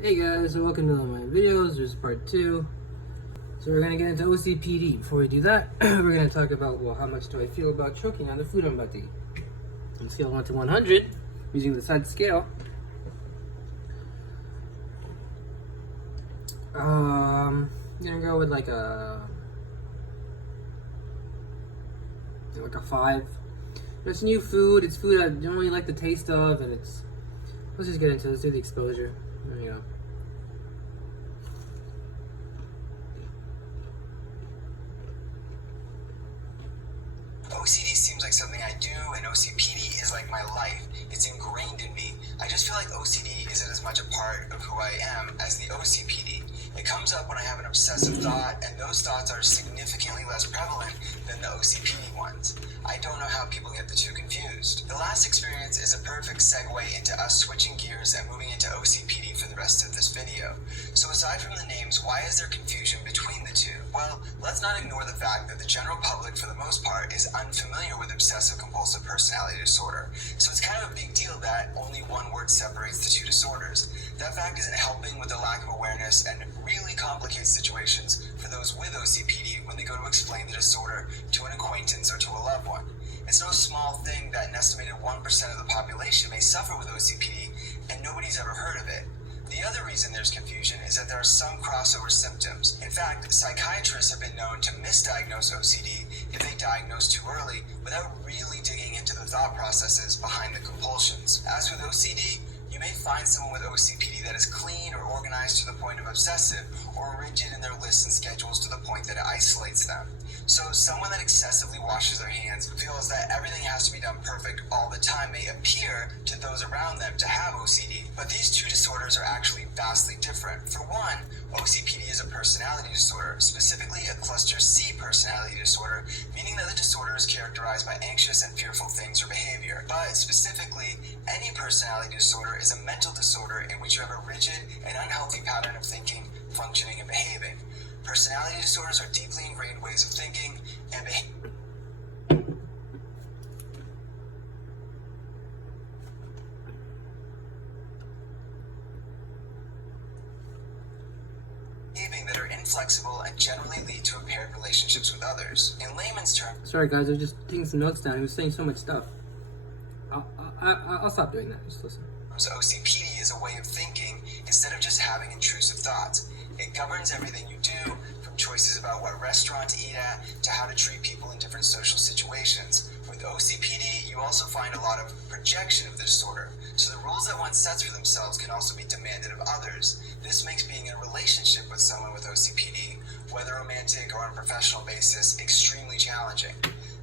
Hey guys, so welcome to my videos. This is part 2. So we're going to get into OCPD. Before we do that, we're going to talk about, well, how much do I feel about choking on the food I'm about to eat. On a scale of 1 to 100, using the side scale. I'm going to go with like a 5. It's new food. It's food I don't really like the taste of, and it's... Let's just get into it. Let's do the exposure. There you go. OCD seems like something I do, and OCPD is like my life. It's ingrained in me. I just feel like OCD isn't as much a part of who I am as the OCPD. It comes up when I have an obsessive thought, and those thoughts are significantly less prevalent than the OCPD ones. I don't know how people get the two confused. The last experience is a perfect segue into us switching gears and moving into OCPD for the rest of this video. So aside from the names, why is there confusion between the two? Well, let's not ignore the fact that the general public, for the most part, is unfamiliar with obsessive-compulsive personality disorder. So it's kind of a big deal that only one word separates the two disorders. That fact isn't helping with the lack of awareness and really complicates situations for those with OCPD when they go to explain the disorder to an acquaintance or to a loved one. It's no small thing that an estimated 1% of the population may suffer with OCPD, and nobody's ever heard of it. The other reason there's confusion is that there are some crossover symptoms. In fact, psychiatrists have been known to misdiagnose OCD if they diagnose too early without really digging into the thought processes behind the compulsions. As with OCD, you may find someone with OCPD that is clean or organized to the point of obsessive, or rigid in their lists and schedules to the point that it isolates them. So someone that excessively washes their hands, feels that everything has to be done perfect all the time, may appear to those around them to have OCD. But these two disorders are actually vastly different. For one, OCPD is a personality disorder, specifically a cluster C personality disorder, meaning that the disorder is characterized by anxious and fearful things or behavior. But specifically, any personality disorder is a mental disorder in which you have a rigid and unhealthy pattern of thinking, functioning, and behaving. Personality disorders are deeply ingrained ways of thinking and behaving that are inflexible and generally lead to impaired relationships with others. In layman's terms... Sorry guys, I was just taking some notes down. He was saying so much stuff. I'll stop doing that. Just listen. OCPD is a way of thinking instead of just having intrusive thoughts. It governs everything you do, from choices about what restaurant to eat at to how to treat people in different social situations. With OCPD, you also find a lot of projection of the disorder. So the rules that one sets for themselves can also be demanded of others. This makes being in a relationship with someone with OCPD, whether romantic or on a professional basis, extremely challenging.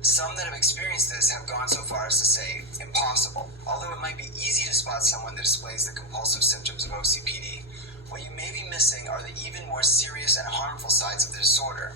Some that have experienced this have gone so far as to say impossible. Although it might be easy to spot someone that displays the compulsive symptoms of OCPD, what you may be missing are the even more serious and harmful sides of the disorder.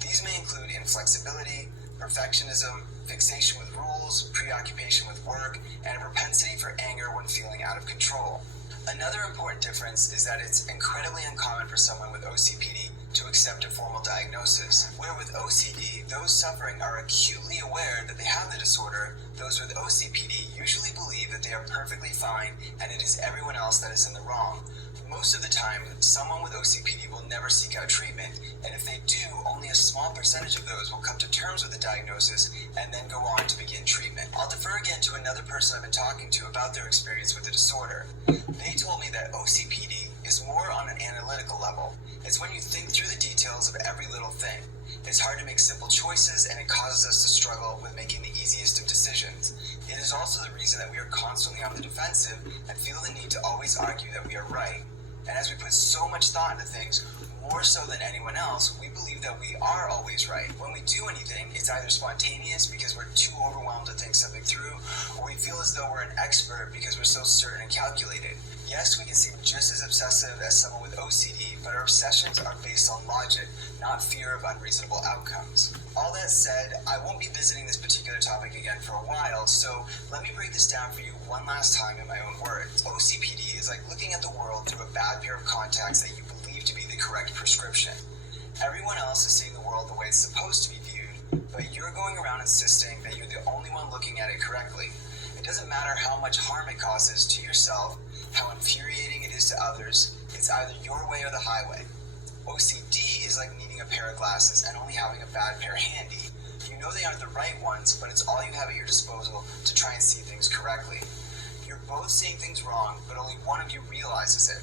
These may include inflexibility, perfectionism, fixation with rules, preoccupation with work, and a propensity for anger when feeling out of control. Another important difference is that it's incredibly uncommon for someone with OCPD to accept a formal diagnosis. Where with OCD, those suffering are acutely aware that they have the disorder, those with OCPD usually believe that they are perfectly fine and it is everyone else that is in the wrong. Most of the time, someone with OCPD will never seek out treatment, and if they do, only a small percentage of those will come to terms with the diagnosis and then go on to begin treatment. I'll defer again to another person I've been talking to about their experience with the disorder. They told me that OCPD is more on an analytical level. It's when you think through the details of every little thing. It's hard to make simple choices, and it causes us to struggle with making the easiest of decisions. It is also the reason that we are constantly on the defensive and feel the need to always argue that we are right. And as we put so much thought into things, more so than anyone else, we believe that we are always right. When we do anything, it's either spontaneous because we're too overwhelmed to think something through, or we feel as though we're an expert because we're so certain and calculated. Yes, we can seem just as obsessive as someone with OCD, but our obsessions are based on logic, not fear of unreasonable outcomes. All that said, I won't be visiting this particular topic again for a while, so let me break this down for you one last time in my own words. OCPD is like looking at the world through a bad pair of contacts that you believe to be the correct prescription. Everyone else is seeing the world the way it's supposed to be viewed, but you're going around insisting that you're the only one looking at it correctly. It doesn't matter how much harm it causes to yourself, how infuriating it is to others, it's either your way or the highway. OCD is like needing a pair of glasses and only having a bad pair handy. You know they aren't the right ones, but it's all you have at your disposal to try and see things correctly. You're both seeing things wrong, but only one of you realizes it.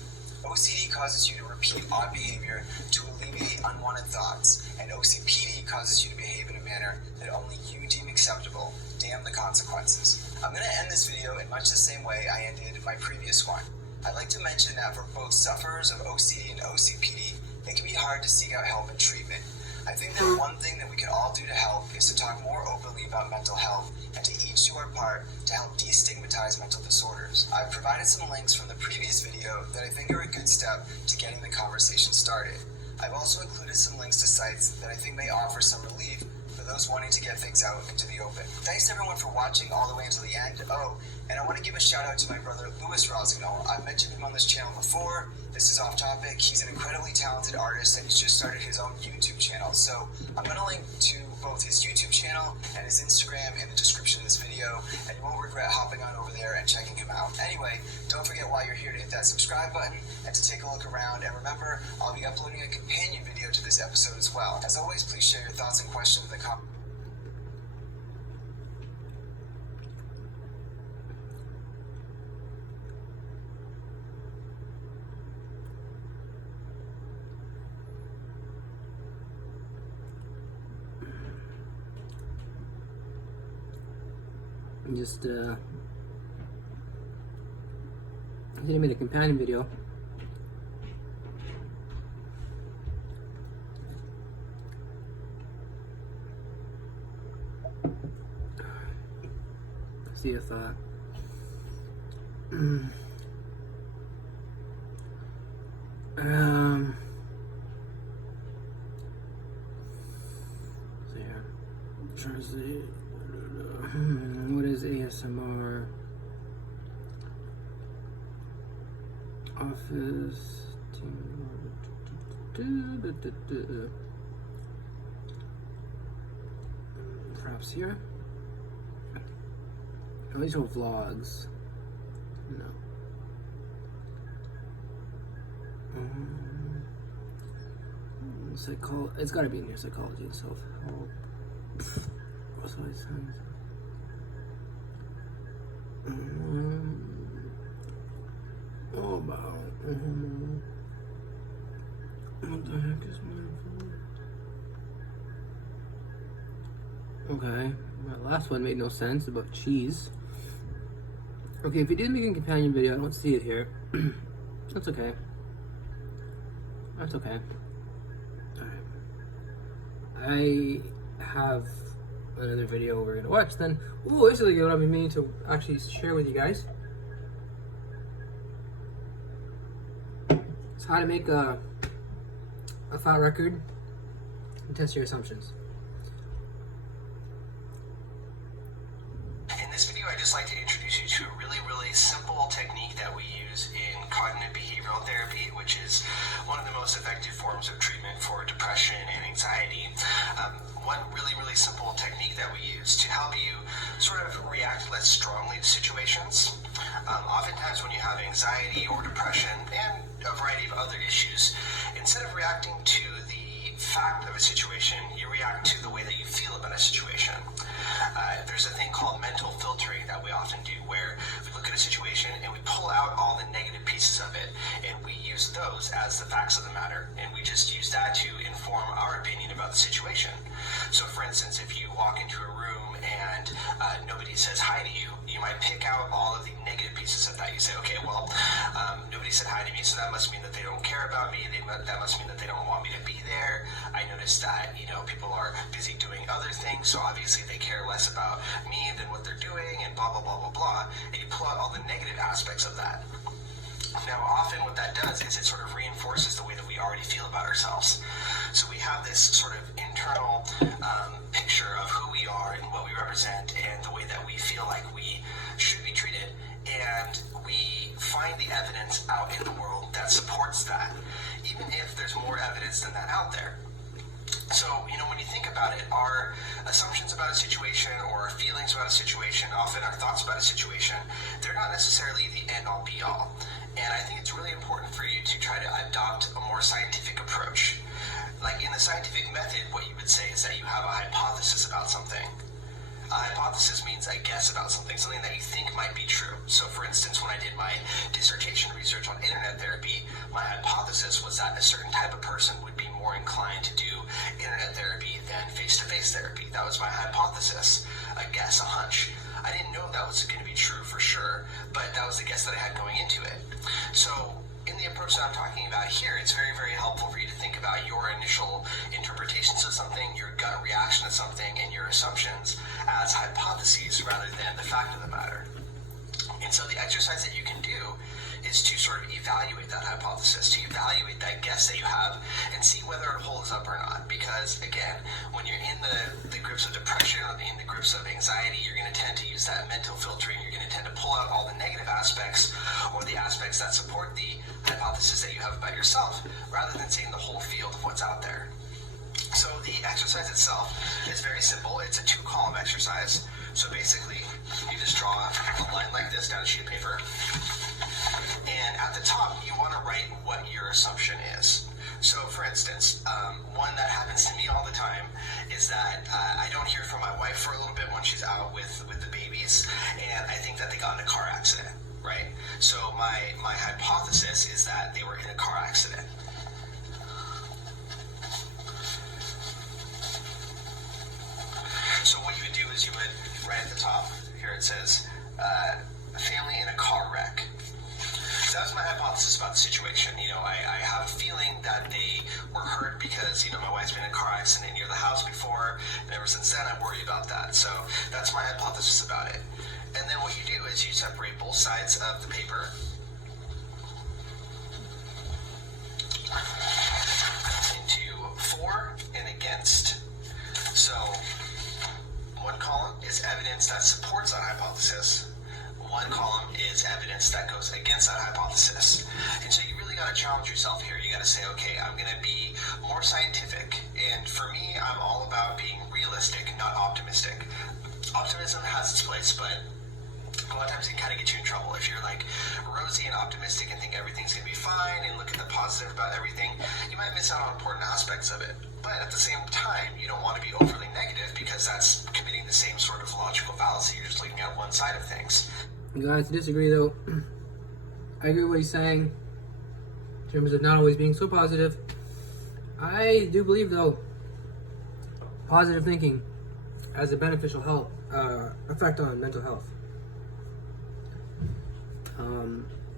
OCD causes you to repeat odd behavior to alleviate unwanted thoughts, and OCPD causes you to behave in a manner that only you deem acceptable. Damn the consequences. I'm going to end this video in much the same way I ended my previous one. I'd like to mention that for both sufferers of OCD and OCPD, it can be hard to seek out help and treatment. I think that one thing that we can all do to help is to talk more openly about mental health and to each do our part to help destigmatize mental disorders. I've provided some links from the previous video that I think are a good step to getting the conversation started. I've also included some links to sites that I think may offer some relief for those wanting to get things out into the open. Thanks everyone for watching all the way until the end. Oh, and I want to give a shout out to my brother Louis Rosignol. I've mentioned him on this channel before. This is off topic. He's an incredibly talented artist and he's just started his own YouTube channel. So I'm going to link to both his YouTube channel and his Instagram in the description of this video, and you won't regret hopping on over there and checking him out. Anyway, don't forget while you're here to hit that subscribe button and to take a look around. And remember, I'll be uploading a companion video to this episode as well. As always, please share your thoughts and questions in the comments. Just I made a companion video. See if so here. Translate. What is ASMR? Office. Perhaps here. Oh, these are vlogs. No. It's got to be in here. Psychology and self-help. What's all these things? What the heck is mindful? Okay, my last one made no sense about cheese. Okay, if you did make a companion video, I don't see it here. That's okay. That's okay. Alright. I have another video we're gonna watch then. Ooh, this is what I've been meaning to actually share with you guys. It's how to make a fat record and test your assumptions. In this video, I'd just like to introduce you to a really simple technique that we use in cognitive behavioral therapy, which is one of the most effective forms of treatment for depression and anxiety. One really simple technique that we use to help you sort of react less strongly to situations. Oftentimes when you have anxiety or depression and a variety of other issues, instead of reacting to the fact of a situation, you react to the way that you feel about a situation. There's a thing called mental filtering that we often do, where we look at a situation and we pull out all the negative pieces of it and we use those as the facts of the matter, and we just use that to inform our opinion about the situation. So for instance, if you walk into a room and nobody says hi to you, you might pick out all of the negative pieces of that. You say, okay, well, nobody said hi to me, so that must mean that they don't care about me. That must mean that they don't want me to be there. I noticed that, people are busy doing other things, so obviously they care less about me than what they're doing, and blah, blah, blah, blah, blah. And you pull out all the negative aspects of that. Now, often what that does is it sort of reinforces the way that we already feel about ourselves. So we have this sort of internal picture of who we are and what we represent and the way that we feel like we should be treated. And we find the evidence out in the world that supports that, even if there's more evidence than that out there. So, when you think about it, our assumptions about a situation or our feelings about a situation, often our thoughts about a situation, they're not necessarily the end-all be-all. And I think it's really important adopt a more scientific approach. Like in the scientific method, what you would say is that you have a hypothesis about something. A hypothesis means a guess about something that you think might be true. So for instance, when I did my dissertation research on internet therapy, my hypothesis was that a certain type of person would be more inclined to do internet therapy than face-to-face therapy. That was my hypothesis, a guess, a hunch. I didn't know that was going to be true for sure, but that was the guess that I had going into it. So in the approach that I'm talking about here, it's very, very helpful for you to think about your initial interpretations of something, your gut reaction to something, and your assumptions as hypotheses rather than the fact of the matter. And so the exercise that you can do is to sort of evaluate that hypothesis, to evaluate that guess that you have and see whether it holds up or not. Because again, when you're in the grips of depression or in the grips of anxiety, you're going to tend to use that mental filtering. You're going to tend to pull out all the negative aspects or the aspects that support the hypothesis that you have about yourself rather than seeing the whole field of what's out there. So the exercise itself is very simple. It's a 2-column exercise. So basically, you just draw a line like this down a sheet of paper. And at the top, you want to write what your assumption is. So for instance, one that happens to me all the time is that I don't hear from my wife for a little bit when she's out with the babies, and I think that they got in a car accident, right? So my hypothesis is that they were in a car accident. So what you would do is you would, right at the top, here it says, a family in a car wreck. So that was my hypothesis about the situation. I have a feeling that they were hurt because, my wife's been in a car accident near the house before, and ever since then I'm worried about that. So that's my hypothesis about it. And then what you do is you separate both sides of the paper into for and against. So one column is evidence that supports that hypothesis. One column is evidence that goes against that hypothesis. And so you really got to challenge yourself here. You got to say, okay, I'm going to be more scientific. And for me, I'm all about being realistic, not optimistic. Optimism has its place, but a lot of times it can kind of get you in trouble. If you're like rosy and optimistic and think everything's going to be fine and look at the positive about everything, you might miss out on important aspects of it. But at the same time, you don't want to be overly negative because that's committing the same sort of logical fallacy. You're just looking at one side of things. You guys disagree though. I agree with what he's saying in terms of not always being so positive. I do believe though, positive thinking has a beneficial effect on mental health.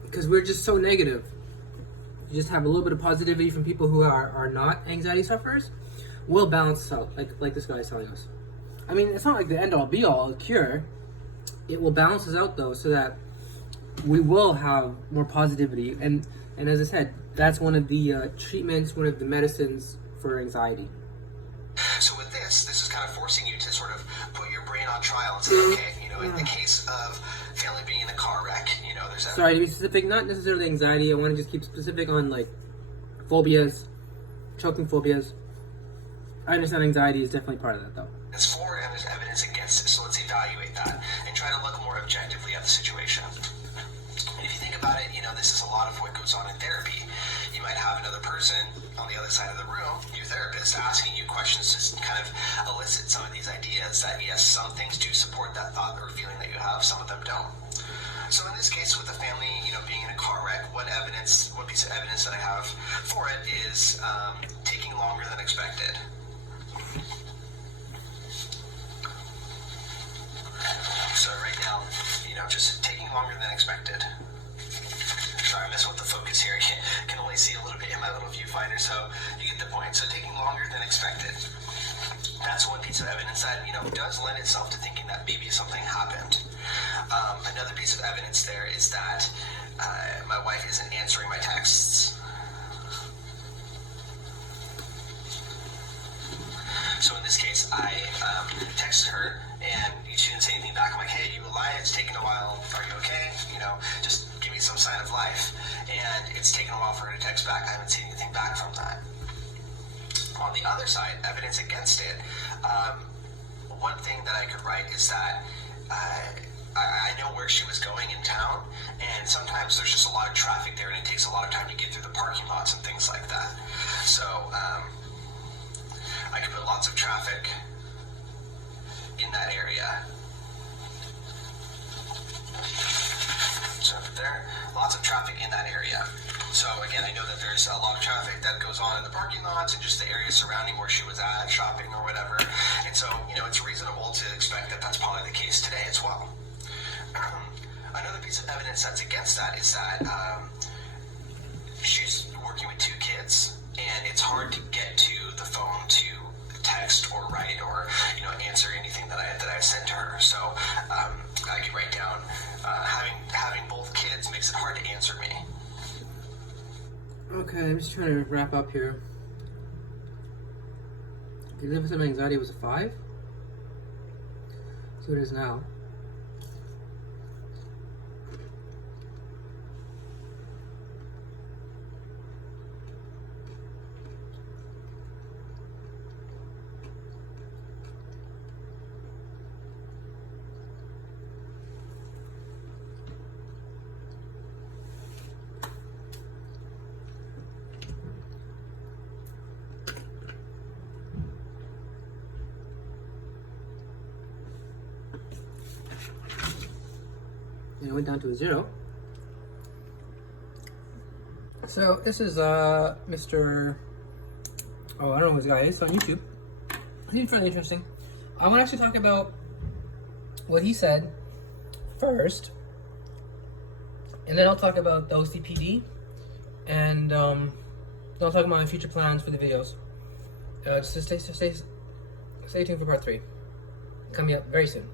Because we're just so negative. You just have a little bit of positivity from people who are not anxiety sufferers will balance out, like this guy is telling us. I mean, it's not like the end-all be-all cure. It will balance us out though, so that we will have more positivity. And as I said, that's one of the treatments, one of the medicines for anxiety. So with this is kind of forcing you to sort of put your brain on trial and say, okay, in the case of family being in a car wreck, there's a... Sorry, to be specific, not necessarily anxiety. I want to just keep specific on like phobias, choking phobias. I understand anxiety is definitely part of that though. There's for and there's evidence against it, so let's evaluate that and try to look more objectively at the situation. And if you think about it, this is a lot of what goes on in therapy. You might have another person on the other side of the room, your therapist, asking you questions to kind of elicit some of these ideas that, yes, some things do support that thought or feeling that you have, some of them don't. So in this case, with the family, being in a car wreck, one piece of evidence that I have for it is taking longer than expected. So right now, just taking longer than expected. Sorry, I mess with the focus here. You can only see a little bit in my little viewfinder, so you get the point. So taking longer than expected. That's one piece of evidence that, does lend itself to thinking that maybe something happened. Another piece of evidence there is that my wife isn't answering my texts. So in this case, I texted her and she didn't say anything back. I'm like, hey, you alive? It's taken a while. Are you okay? Just give me some sign of life. And it's taken a while for her to text back. I haven't seen anything back from that. On the other side, evidence against it, one thing that I could write is that I know where she was going in town, and sometimes there's just a lot of traffic there, and it takes a lot of time to get through the parking lots and things like that. So I could put lots of traffic in that area. So there, lots of traffic in that area. So again, I know that there's a lot of traffic that goes on in the parking lots and just the area surrounding where she was at, shopping or whatever. And so, it's reasonable to expect that that's probably the case today as well. Another piece of evidence that's against that is that she's working with 2 kids, and it's hard to get to the phone to text or write or answer anything that I sent to her. So I could write down having both kids makes it hard to answer me. Okay, I'm just trying to wrap up here. The limit of anxiety was a 5. See what it is now. And it went down to a 0. So this is Mr. Oh, I don't know who this guy is. On YouTube. He's really interesting. I want to actually talk about what he said first, and then I'll talk about the OCPD, and then I'll talk about my future plans for the videos. Just stay tuned for part 3. Coming up very soon.